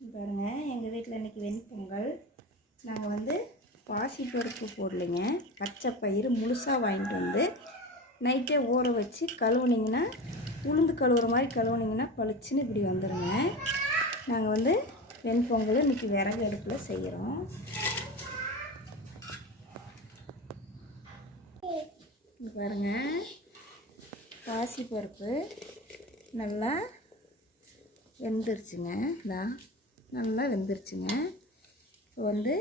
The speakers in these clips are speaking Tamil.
பாருங்கள், எங்கள் வீட்டில் இன்றைக்கி வெண்பொங்கல். நாங்கள் வந்து பாசிப்பருப்பு போடலைங்க, பச்சை பயிறு முழுசாக வாங்கிட்டு வந்து நைட்டே ஊற வச்சு கழுவுனிங்கன்னா, உளுந்து கழுவுற மாதிரி கழுவுனிங்கன்னா பளிச்சுன்னு இப்படி வந்துடுங்க. நாங்கள் வந்து வெண்பொங்கல் இன்றைக்கி விறகு அடுப்பில் செய்கிறோம். பாருங்கள், பாசிப்பருப்பு நல்லா வெந்துருச்சுங்க. நல்லா வெந்துருச்சுங்க. இப்போ வந்து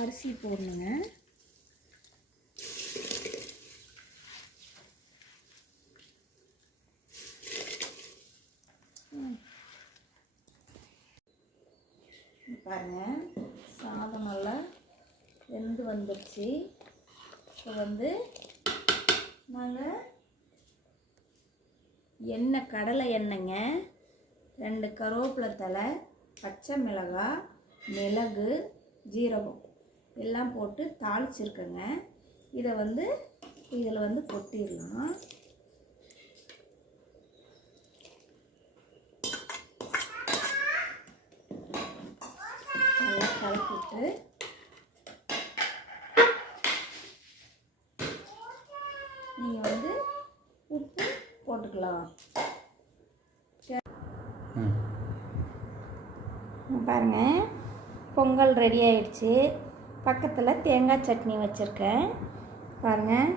அரிசி போடணுங்க. பாருங்கள், சாதம் நல்லா வெந்து வந்துருச்சு. இப்போ வந்து நாங்கள் எண்ணெய், கடலை எண்ணெய்ங்க, 2 கருவேப்பிலை தழை, பச்சை மிளகாய், மிளகு, ஜீரகம் எல்லாம் போட்டு தாளிச்சிருக்கேங்க. இதை வந்து இதில் வந்து கொட்டிடலாம். நல்லா கலக்கிட்டு நீங்கள் வந்து உப்பு போட்டுக்கலாம். பாருங்கள், பொங்கல் ரெடி ஆயிடுச்சு. பக்கத்தில் தேங்காய் சட்னி வச்சுருக்கேன். பாருங்கள்,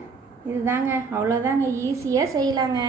இதுதாங்க, அவ்வளோதாங்க, ஈஸியாக செய்யலாங்க.